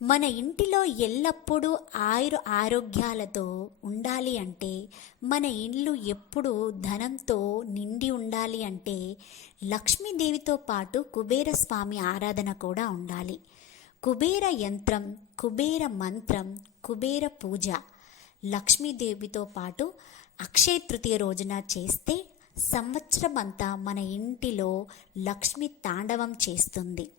మన ఇంటిలో ఎల్లప్పుడూ ఆయుర ఆరోగ్యాలతో ఉండాలి అంటే మన ఇల్లు ఎప్పుడు ధనంతో నిండి ఉండాలి అంటే లక్ష్మీదేవితో పాటు కుబేర స్వామి ఆరాధన కూడా ఉండాలి. కుబేర యంత్రం కుబేర మంత్రం కుబేర పూజ లక్ష్మీదేవితో పాటు అక్షయ తృతీయ రోజున చేస్తే సంవత్సరమంతా మన ఇంటిలో లక్ష్మి తాండవం చేస్తుంది.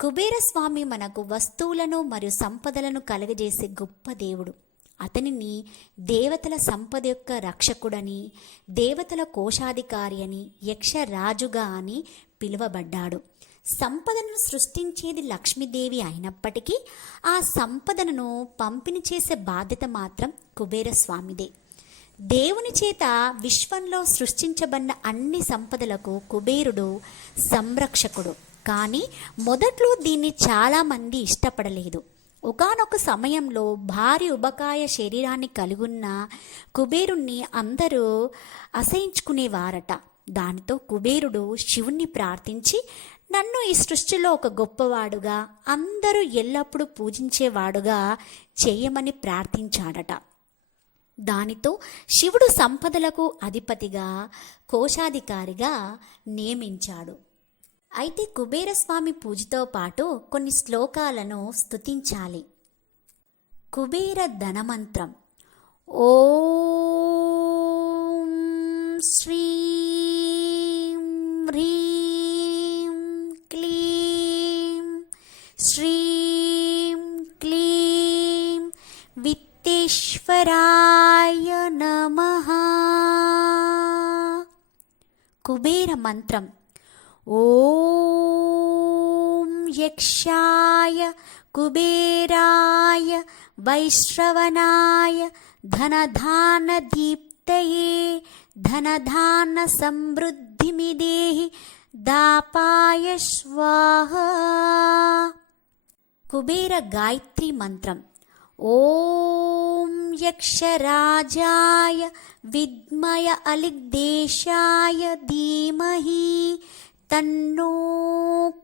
కుబేరస్వామి మనకు వస్తువులను మరియు సంపదలను కలుగజేసే గొప్ప దేవుడు. అతనిని దేవతల సంపద యొక్క రక్షకుడని దేవతల కోశాధికారి అని యక్షరాజుగా అని పిలువబడ్డాడు. సంపదను సృష్టించేది లక్ష్మీదేవి అయినప్పటికీ ఆ సంపదను పంపిణీ చేసే బాధ్యత మాత్రం కుబేరస్వామిదే. దేవుని చేత విశ్వంలో సృష్టించబడిన అన్ని సంపదలకు కుబేరుడు సంరక్షకుడు. కానీ మొదట్లో దీన్ని చాలామంది ఇష్టపడలేదు. ఒకానొక సమయంలో భారీ ఉబకాయ శరీరాన్ని కలిగున్న కుబేరుణ్ణి అందరూ అసహించుకునేవారట. దానితో కుబేరుడు శివుణ్ణి ప్రార్థించి నన్ను ఈ సృష్టిలో ఒక గొప్పవాడుగా అందరూ ఎల్లప్పుడూ పూజించేవాడుగా చేయమని ప్రార్థించాడట. దానితో శివుడు సంపదలకు అధిపతిగా కోశాధికారిగా నియమించాడు. అయితే కుబేరస్వామి పూజతో పాటు కొన్ని శ్లోకాలను స్తుతించాలి. కుబేర ధనమంత్రం. ఓం శ్రీ హ్రీం క్లీం శ్రీం క్లీం విత్తేశ్వరాయ నమ. కుబేర మంత్రం. ॐ यक्षाय कुबेराय वैश्रवणाय धनधानदीप्तये धनधानसमृद्धिमिदेहि दापाय स्वाहा। कुबेरगायत्रीमन्त्रम् ॐ यक्षराजाय विद्मय अलिग्देशाय धीमहि తన్నో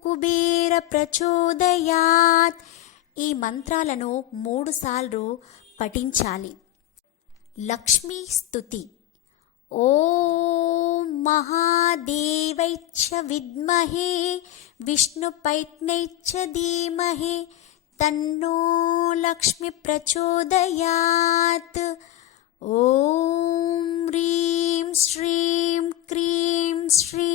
కుబేర ప్రచోదయాత్. ఈ మంత్రాలను మూడుసార్లు పఠించాలి. లక్ష్మీ స్తుతి. ఓం మహాదేవైచ్చ విద్మహే విష్ణుపైత్నైచ్చ ధీమహే తన్నో లక్ష్మి ప్రచోదయాత్. ఓం హ్రీం శ్రీం క్రీం శ్రీం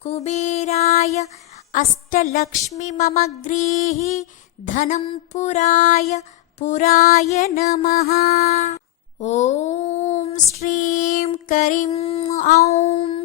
कुबेराय अष्टलक्ष्मि मम ग्रीः धनं पुराय पुराय नमः।